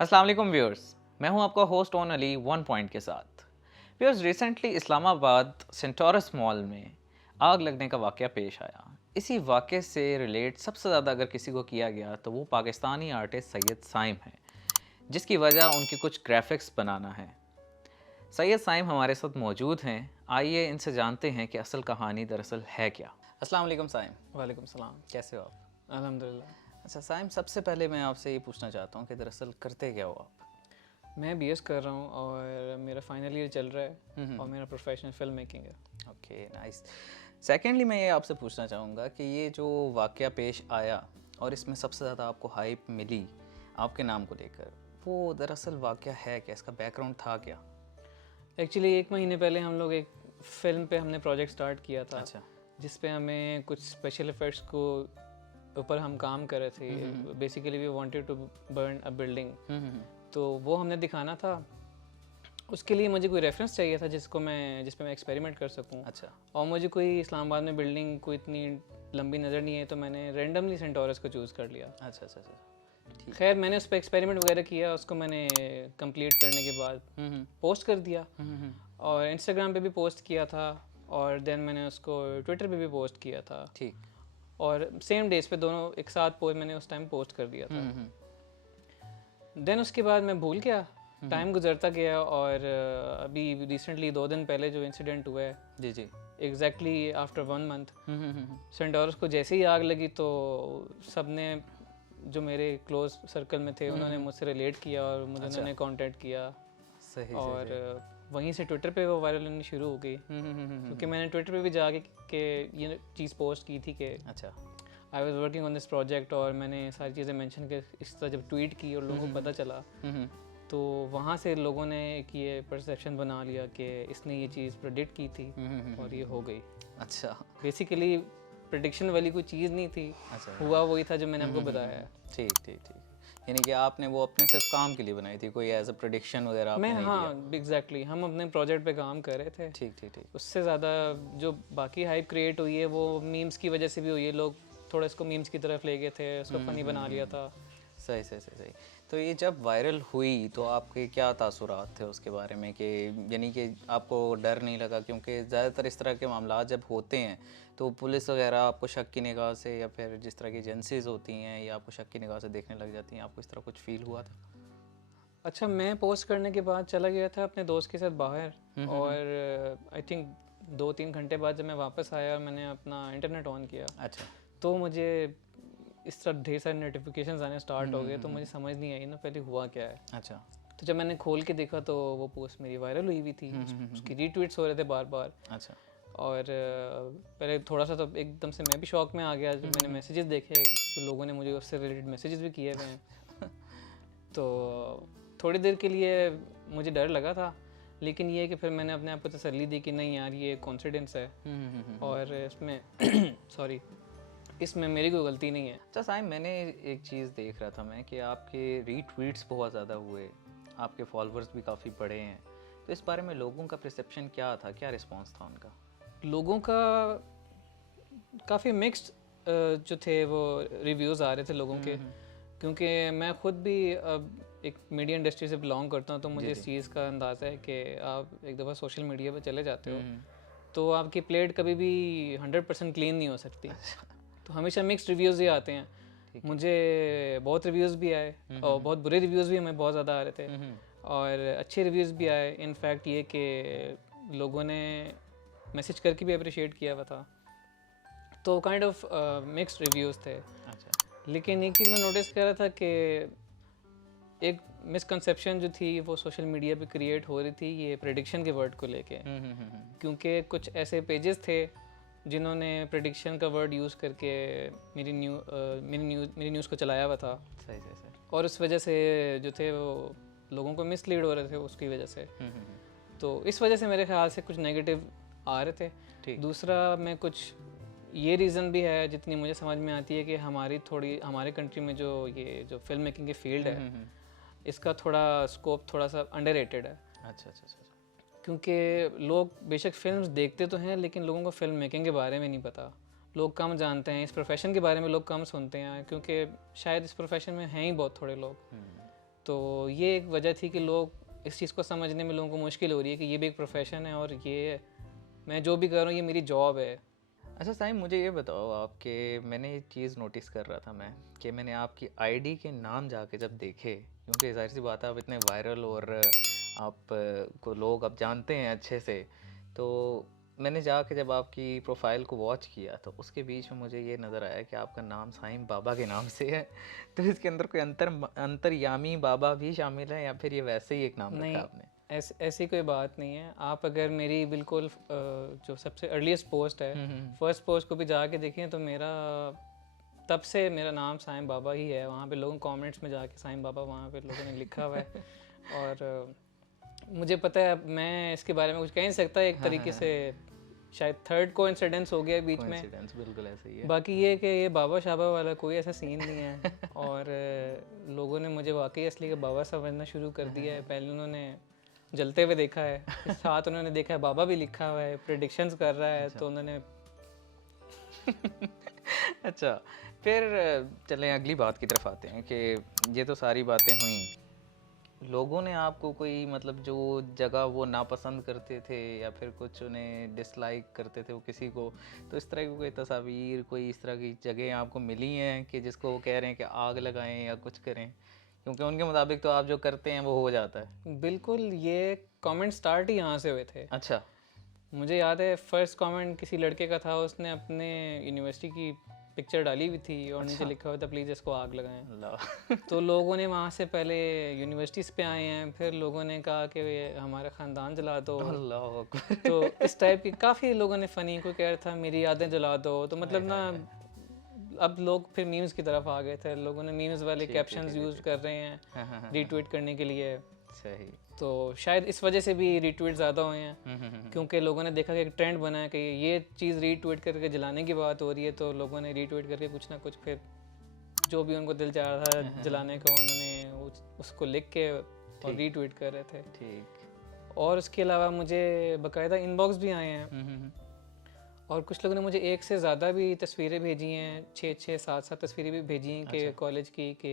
अस्सलाम वालेकुम व्यूअर्स। मैं हूं आपका host own Ali one point के साथ। Viewers, recently Islamabad Centaurus mall में आग लगने का वाक़या पेश आया। इसी वाक़े से रिलेट सबसे ज़्यादा अगर किसी को किया गया तो वो पाकिस्तानी आर्टिस्ट सैयद साइम है, जिसकी वजह उनके कुछ ग्राफिक्स बनाना है। सैयद साइम हमारे साथ मौजूद हैं। आइए इनसे जानते हैं कि असल कहानी दरअसल है क्या। अस्सलाम वालेकुम साइम, वालेकुम सलाम। कैसे हो आप? अल्हम्दुलिल्लाह। अच्छा साइम, सबसे पहले मैं आपसे ये पूछना चाहता हूँ कि दरअसल करते क्या हो आप? मैं बीएस कर रहा हूँ और मेरा फाइनल ईयर चल रहा है हम्म। और मेरा प्रोफेशनल फिल्म मेकिंग है। Okay, nice. सेकेंडली मैं ये आपसे पूछना चाहूँगा कि ये जो वाक़या पेश आया और इसमें सबसे ज़्यादा आपको हाइप मिली आपके नाम को लेकर, वो दरअसल वाक़या है क्या? इसका बैकग्राउंड था क्या? एक्चुअली 1 महीने पहले हम लोग एक फ़िल्म पे हमने प्रोजेक्ट स्टार्ट किया था, अच्छा। जिस पे हमें कुछ स्पेशल इफ़ेक्ट्स को ऊपर हम काम कर रहे थे। Basically we wanted to burn a building, hmm. तो वो हमने दिखाना था। उसके लिए मुझे कोई रेफरेंस चाहिए था जिस पे मैं एक्सपेरिमेंट कर सकूं। अच्छा। और मुझे कोई इस्लामाबाद में बिल्डिंग कोई इतनी लंबी नज़र नहीं है, तो मैंने रेंडमली सेंटोरस को चूज़ कर लिया। अच्छा अच्छा अच्छा, ठीक। खैर मैंने उस पर एक्सपेरिमेंट वगैरह किया, उसको मैंने कंप्लीट करने के बाद पोस्ट कर दिया हम्म। और इंस्टाग्राम पे भी पोस्ट किया था और देन मैंने उसको ट्विटर पे भी पोस्ट किया था ठीक। और सेम डेज पे दोनों एक साथ पोस्ट मैंने उस टाइम पोस्ट कर दिया था। हम्म। देन उसके बाद मैं भूल गया, टाइम गुजरता गया और अभी रिसेंटली 2 दिन पहले जो इंसिडेंट हुआ है, जी जी। एग्जैक्टली आफ्टर 1 मंथ हम्म। सेंटोरस को जैसे ही आग लगी तो सब ने जो मेरे क्लोज सर्कल में थे उन्होंने मुझसे रिलेट किया और मुझे अच्छा। उन्होंने कांटेक्ट किया सही और सही। वहीं से ट्विटर पे वो वायरल होनी शुरू हो गई, क्योंकि मैंने ट्विटर पे भी जाके के ये चीज़ पोस्ट की थी कि अच्छा। I was working on this project और मैंने सारी चीज़ें मेंशन कर इस तरह जब ट्वीट की और लोगों को पता चला हम्म। तो वहाँ से लोगों ने एक ये परसेप्शन बना लिया कि इसने ये चीज़ प्रेडिक्ट की थी और ये हो गई। अच्छा। बेसिकली प्रेडिक्शन वाली कोई चीज़ नहीं थी, अच्छा। हुआ वही था जो मैंने आपको बताया है। ठीक ठीक ठीक। यानी कि आपने वो अपने सिर्फ काम के लिए बनाई थी, कोई एज अ प्रोडिक्शन वगैरह मैं आपने नहीं लिया? हाँ एग्जैक्टली हम अपने प्रोजेक्ट पे काम कर रहे थे। ठीक ठीक ठीक। उससे ज़्यादा जो बाकी हाइप क्रिएट हुई है वो मीम्स की वजह से भी हुई है। लोग थोड़ा इसको मीम्स की तरफ ले गए थे, उसको फ़नी बना लिया था। सही सही सही सही। तो ये जब वायरल हुई तो आपके क्या तासुरात थे उसके बारे में, कि यानी कि आपको डर नहीं लगा? क्योंकि ज़्यादातर इस तरह के मामला जब होते हैं तो पुलिस वगैरह आपको शक की निगाह से, या फिर जिस तरह की एजेंसीज होती हैं, या आपको शक की निगाह से देखने लग जाती हैं। आपको इस तरह कुछ फील हुआ था? अच्छा, मैं पोस्ट करने के बाद चला गया था अपने दोस्त के साथ बाहर और आई थिंक 2-3 घंटे बाद जब मैं वापस आया और मैंने अपना इंटरनेट ऑन किया अच्छा। तो मुझे इस तरह ढेर सारे नोटिफिकेशंस आने स्टार्ट हो गए। तो मुझे समझ नहीं आई ना पहले हुआ क्या है। अच्छा। तो जब मैंने खोल के देखा तो वो पोस्ट मेरी वायरल हुई हुई थी, उसकी रीट्वीट्स हो रहे थे बार बार। अच्छा। और पहले थोड़ा सा तो एकदम से मैं भी शॉक में आ गया जब मैंने मैसेजेस देखे तो लोगों ने मुझे उससे रिलेटेड मैसेजेस भी किए हुए हैं। तो थोड़ी देर के लिए मुझे डर लगा था, लेकिन ये है कि फिर मैंने अपने आप को तसल्ली दी कि नहीं यार ये कॉन्फिडेंस है और इसमें सॉरी इसमें मेरी कोई गलती नहीं है। अच्छा साइम, मैंने एक चीज़ देख रहा था मैं कि आपके रीट्वीट्स बहुत ज़्यादा हुए, आपके फॉलोअर्स भी काफ़ी बढ़े हैं। तो इस बारे में लोगों का परसेप्शन क्या था, क्या रिस्पॉन्स था उनका? लोगों का काफ़ी मिक्स्ड जो थे वो रिव्यूज़ आ रहे थे लोगों के, क्योंकि मैं ख़ुद भी अब एक मीडिया इंडस्ट्री से बिलोंग करता हूँ, तो मुझे इस चीज़ का अंदाज़ा है कि आप एक दफ़ा सोशल मीडिया पर चले जाते हो तो आपकी प्लेट कभी भी 100% क्लीन नहीं हो सकती। तो हमेशा मिक्स्ड रिव्यूज़ ही आते हैं। मुझे बहुत रिव्यूज़ भी आए और बहुत बुरे रिव्यूज़ भी हमें बहुत ज़्यादा आ रहे थे और अच्छे रिव्यूज़ भी आए। इनफैक्ट ये कि लोगों ने मैसेज करके भी अप्रिशिएट किया हुआ था। तो काइंड ऑफ मिक्स्ड रिव्यूज़ थे। अच्छा। लेकिन एक चीज़ मैं नोटिस कर रहा था कि एक मिसकंसेप्शन जो थी वो सोशल मीडिया पे क्रिएट हो रही थी ये प्रेडिक्शन के वर्ड को लेके, क्योंकि कुछ ऐसे पेजेस थे जिन्होंने प्रेडिक्शन का वर्ड यूज़ करके मेरी न्यूज़ को चलाया हुआ था। सही सही सही। और उस वजह से जो थे वो लोगों को मिसलीड हो रहे थे उसकी वजह से। तो इस वजह से मेरे ख्याल से कुछ नेगेटिव आ रहे थे। ठीक। दूसरा मैं कुछ ये रीज़न भी है जितनी मुझे समझ में आती है कि हमारे कंट्री में जो ये जो फिल्म मेकिंग की फील्ड है इसका थोड़ा स्कोप थोड़ा सा अंडररेटेड है। अच्छा अच्छा अच्छा अच्छा। क्योंकि लोग बेशक फिल्म्स देखते तो हैं लेकिन लोगों को फिल्म मेकिंग के बारे में नहीं पता। लोग कम जानते हैं, इस प्रोफेशन के बारे में लोग कम सुनते हैं, क्योंकि शायद इस प्रोफेशन में हैं ही बहुत थोड़े लोग। तो ये एक वजह थी कि लोग इस चीज़ को समझने में लोगों को मुश्किल हो रही है कि ये भी एक प्रोफेशन है और ये मैं जो भी कर रहा हूँ ये मेरी जॉब है। अच्छा साईं, मुझे ये बताओ आपके, मैंने एक चीज़ नोटिस कर रहा था मैं, कि मैंने आपकी आईडी के नाम जाके जब देखे, क्योंकि ज़ाहिर सी बात है आप इतने वायरल और आप को लोग अब जानते हैं अच्छे से, तो मैंने जाके जब आपकी प्रोफाइल को वॉच किया तो उसके बीच में मुझे ये नज़र आया कि आपका नाम साईं बाबा के नाम से है। तो इसके अंदर कोई अंतर्यामी बाबा भी शामिल है या फिर ये वैसे ही एक नाम रखा नहीं, आपने? ऐसी कोई बात नहीं है। आप अगर मेरी बिल्कुल जो सबसे अर्लीस्ट पोस्ट है, फर्स्ट पोस्ट को भी जाके देखें तो मेरा तब से मेरा नाम साईं बाबा ही है। वहाँ पे लोगों कमेंट्स में जाके साईं बाबा वहाँ पे लोगों ने लिखा हुआ है। और मुझे पता है, मैं इसके बारे में कुछ कह नहीं सकता। एक तरीके से शायद थर्ड कोइंसिडेंस हो गया बीच में। बिल्कुल ऐसे ही है। बाकी ये कि ये बाबा शाबा वाला कोई ऐसा सीन नहीं है। और लोगों ने मुझे वाकई असली का बाबा समझना शुरू कर दिया है। पहले उन्होंने जलते हुए देखा है, साथ उन्होंने देखा है बाबा भी लिखा हुआ है, प्रेडिक्शंस कर रहा है। तो उन्होंने अच्छा, फिर चलें अगली बात की तरफ आते हैं कि ये तो सारी बातें हुई, लोगों ने आपको कोई मतलब जो जगह वो नापसंद करते थे या फिर कुछ उन्हें डिसलाइक करते थे वो किसी को, तो इस तरह की कोई तस्वीर, कोई इस तरह की जगह आपको मिली हैं कि जिसको वो कह रहे हैं कि आग लगाएं या कुछ करें, क्योंकि उनके मुताबिक तो आप जो करते हैं वो हो जाता है? बिल्कुल, ये कमेंट स्टार्ट ही यहाँ से हुए थे। अच्छा। मुझे याद है फर्स्ट कमेंट किसी लड़के का था, उसने अपने यूनिवर्सिटी की पिक्चर डाली हुई थी और नीचे लिखा हुआ था प्लीज़ इसको आग लगाएं। तो लोगों ने वहाँ से पहले यूनिवर्सिटीज़ पे आए हैं, फिर लोगों ने कहा कि हमारा ख़ानदान जला दो। अल्लाह अकबर। तो इस टाइप की काफ़ी लोगों ने फ़नी, कोई कह रहा था मेरी यादें जला दो। तो मतलब ना, अब लोग फिर मीम्स की तरफ आ गए थे। लोगों ने मीम्स वाले कैप्शंस यूज़ कर रहे हैं रीट्वीट करने के लिए। सही। तो शायद इस वजह से भी रीट्वीट ज़्यादा हुए हैं, क्योंकि लोगों ने देखा कि एक ट्रेंड बना है कि ये चीज़ रीट्वीट करके जलाने की बात हो रही है। तो लोगों ने रीट्वीट करके कुछ ना कुछ फिर जो भी उनको दिल चाह रहा था जलाने का, उन्होंने उसको लिख के और रीट्वीट कर रहे थे। ठीक। और उसके अलावा मुझे बाकायदा इनबॉक्स भी आए हैं और कुछ लोगों ने मुझे एक से ज़्यादा भी तस्वीरें भेजी हैं, 6-6 7-7 तस्वीरें भी भेजी हैं कि कॉलेज की, कि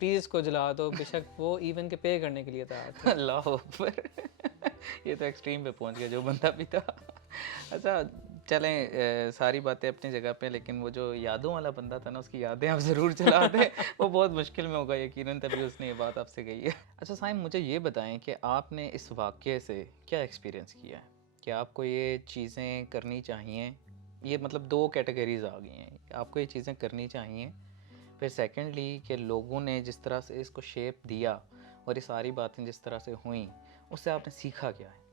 प्लीज़ इसको जला दो। बेशक वो इवन के पे करने के लिए था। अल्लाह अकबर। ये तो एक्सट्रीम पे पहुंच गया जो बंदा भी था। अच्छा चलें, सारी बातें अपनी जगह पे, लेकिन वो जो यादों वाला बंदा था ना, उसकी यादें आप ज़रूर चला दें। वो बहुत मुश्किल में होगा यकीनन, तभी उसने ये बात आपसे कही है। अच्छा साईं, मुझे ये बताएं कि आपने इस वाक़ये से क्या एक्सपीरियंस किया है कि आपको ये चीज़ें करनी चाहिए? ये मतलब दो कैटेगरीज आ गई हैं, आपको ये चीज़ें करनी चाहिए, फिर सेकेंडली कि लोगों ने जिस तरह से इसको शेप दिया और ये सारी बातें जिस तरह से हुई, उससे आपने सीखा क्या है?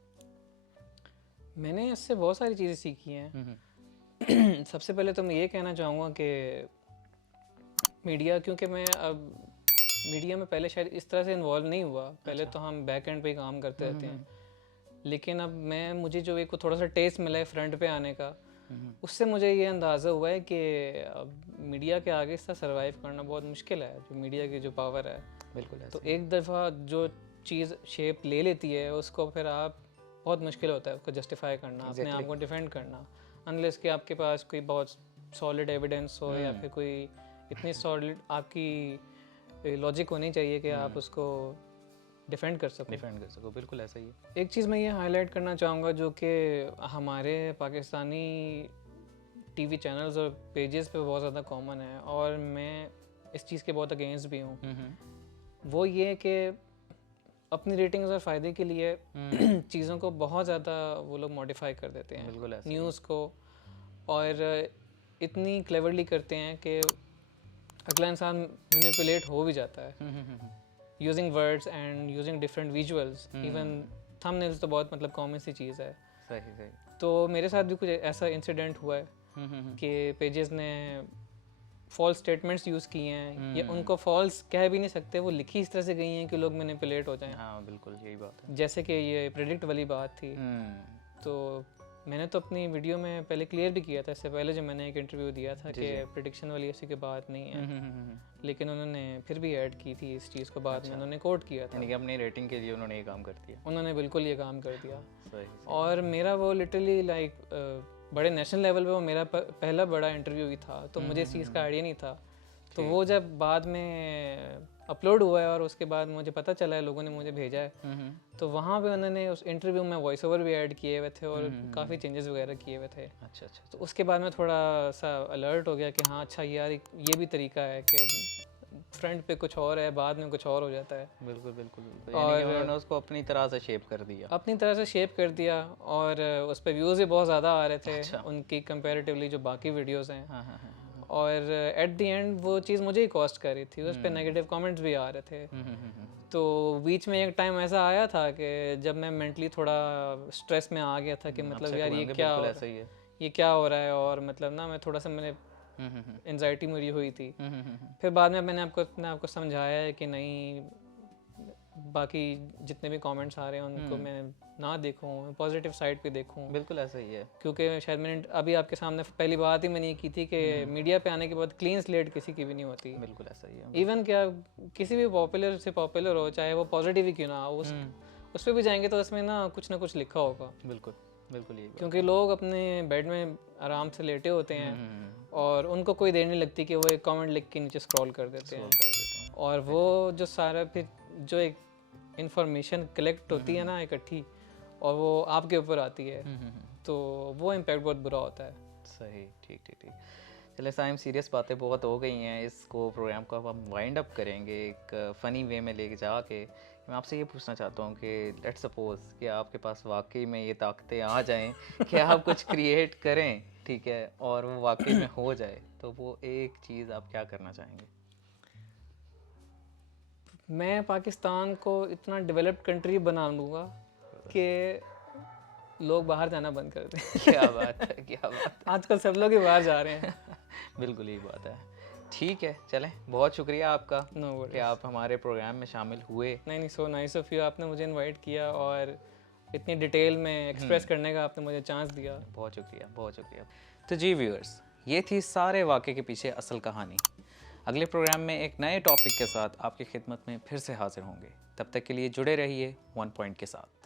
मैंने इससे बहुत सारी चीज़ें सीखी हैं। सबसे पहले तो मैं ये कहना चाहूँगा कि मीडिया, क्योंकि मैं अब मीडिया में पहले शायद इस तरह से इन्वॉल्व नहीं हुआ। पहले तो हम बैक एंड पे ही काम करते रहते हैं, लेकिन अब मुझे जो एक थोड़ा सा टेस्ट मिला है फ्रंट पे आने का, उससे मुझे ये अंदाज़ा हुआ है कि अब मीडिया के आगे इसका सर्वाइव करना बहुत मुश्किल है, जो मीडिया की जो पावर है। बिल्कुल। तो एक दफ़ा जो चीज़ शेप ले लेती है, उसको फिर आप बहुत मुश्किल होता है उसको जस्टिफाई करना, अपने आप को डिफेंड करना, अनलेस कि आपके पास कोई बहुत सॉलिड एविडेंस हो या फिर कोई इतनी सॉलिड आपकी लॉजिक होनी चाहिए कि आप उसको डिफेंड कर सको। बिल्कुल ऐसा ही है। एक चीज़ मैं ये हाईलाइट करना चाहूँगा जो कि हमारे पाकिस्तानी टीवी चैनल्स और पेजेस पे बहुत ज़्यादा कॉमन है, और मैं इस चीज़ के बहुत अगेंस्ट भी हूँ। वो ये कि अपनी रेटिंग्स और फ़ायदे के लिए चीज़ों को बहुत ज़्यादा वो लोग मॉडिफाई कर देते हैं, न्यूज़ को, और इतनी क्लेवरली करते हैं कि अगला इंसान मैनिपुलेट हो भी जाता है using words and using different visuals. Even thumbnails तो बहुत मतलब कॉमन सी चीज़ है। सही। तो मेरे साथ भी कुछ ऐसा इंसिडेंट हुआ है कि पेजेस ने फॉल्स स्टेटमेंट्स यूज़ किए हैं, या उनको फॉल्स कह भी नहीं सकते, वो लिखी इस तरह से गई हैं कि लोग मैनिपुलेट हो जाएं। हाँ बिल्कुल यही बात है। जैसे कि ये प्रेडिक्ट वाली बात थी। तो मैंने तो अपनी वीडियो में पहले क्लियर भी किया था, इससे पहले जो मैंने एक इंटरव्यू दिया था कि प्रेडिक्शन वाली ऐसी की बात नहीं है, लेकिन उन्होंने फिर भी ऐड की थी इस चीज़ को, बाद में उन्होंने कोट किया था। यानी कि अपनी रेटिंग के लिए उन्होंने ये काम कर दिया। उन्होंने बिल्कुल ये काम कर दिया। सही। और मेरा वो लिटरली लाइक बड़े नेशनल लेवल पे वो मेरा पहला बड़ा इंटरव्यू ही था, तो मुझे इस चीज़ का आइडिया नहीं था। तो वो जब बाद में अपलोड हुआ है और उसके बाद मुझे पता चला है, लोगों ने मुझे भेजा है, तो वहाँ पे उन्होंने उस इंटरव्यू में वॉइस ओवर भी ऐड किए हुए थे और काफ़ी चेंजेस वगैरह किए हुए थे। अच्छा अच्छा। तो उसके बाद मैं थोड़ा सा अलर्ट हो गया कि हाँ अच्छा यार ये भी तरीका है कि फ्रंट पे कुछ और है, बाद में कुछ और हो जाता है। बिल्कुल बिल्कुल बिल्कुल। यानी कि उन्होंने उसको अपनी तरह से शेप कर दिया। अपनी तरह से शेप कर दिया और उस पर व्यूज़ भी बहुत ज़्यादा आ रहे थे अच्छा। उनकी कंपैरेटिवली जो बाकी वीडियोस हैं। हाँ हाँ हाँ। और एट द एंड वो चीज़ मुझे ही कॉस्ट कर रही थी, उस पर नेगेटिव कमेंट्स भी आ रहे थे। तो बीच में एक टाइम ऐसा आया था कि जब मैं मेंटली थोड़ा स्ट्रेस में आ गया था कि मतलब यार ये क्या हो रहा है, ये क्या हो रहा है, और मतलब ना मैं थोड़ा सा मैंने एंजाइटी मेरी हुई थी। फिर बाद में मैंने अपने आपको समझाया है कि नहीं, बाकी जितने भी कमेंट्स आ रहे हैं उनको मैं ना देखूं, पॉजिटिव साइड पे देखूं। बिल्कुल ऐसा ही है। क्योंकि शायद मैंने अभी आपके सामने पहली बात ही मैंने ये की थी कि मीडिया पे आने के बाद क्लीन स्लेट किसी की भी नहीं होती। बिल्कुल ऐसा ही है। इवन क्या किसी भी पॉपुलर से पॉपुलर हो, चाहे वो पॉजिटिव ही क्यों ना हो, उस पर भी जाएंगे तो उसमें ना कुछ लिखा होगा। बिल्कुल बिल्कुल ये क्योंकि लोग अपने बेड में आराम से लेटे होते हैं और उनको कोई देर नहीं लगती कि वो एक कमेंट लिख के नीचे स्क्रॉल कर देते हैं। और वो जो सारा फिर जो एक इंफॉर्मेशन कलेक्ट होती है ना इकट्ठी, और वो आपके ऊपर आती है, तो वो इम्पैक्ट बहुत बुरा होता है। सही, ठीक ठीक ठीक। चले साइम, सीरियस बातें बहुत हो गई हैं, इसको प्रोग्राम को अब हम वाइंड अप करेंगे एक फ़नी वे में लेके जाके। मैं आपसे ये पूछना चाहता हूँ कि लेट्स सपोज कि आपके पास वाकई में ये ताकतें आ जाएं कि आप कुछ क्रिएट करें, ठीक है, और वो वाकई में हो जाए, तो वो एक चीज़ आप क्या करना चाहेंगे? मैं पाकिस्तान को इतना डेवलप्ड कंट्री बना लूँगा कि लोग बाहर जाना बंद कर दें। क्या बात है, क्या बात है। आजकल सब लोग ही बाहर जा रहे हैं। बिल्कुल यही बात है। ठीक है, चलें, बहुत शुक्रिया आपका नो कि आप हमारे प्रोग्राम में शामिल हुए। नहीं, सो नाइस ऑफ यू, आपने मुझे इनवाइट किया और इतनी डिटेल में एक्सप्रेस करने का आपने मुझे चांस दिया। बहुत शुक्रिया, बहुत शुक्रिया। तो जी व्यूअर्स, ये थी सारे वाक़े के पीछे असल कहानी। अगले प्रोग्राम में एक नए टॉपिक के साथ आपकी खिदमत में फिर से हाजिर होंगे। तब तक के लिए जुड़े रहिए वन पॉइंट के साथ।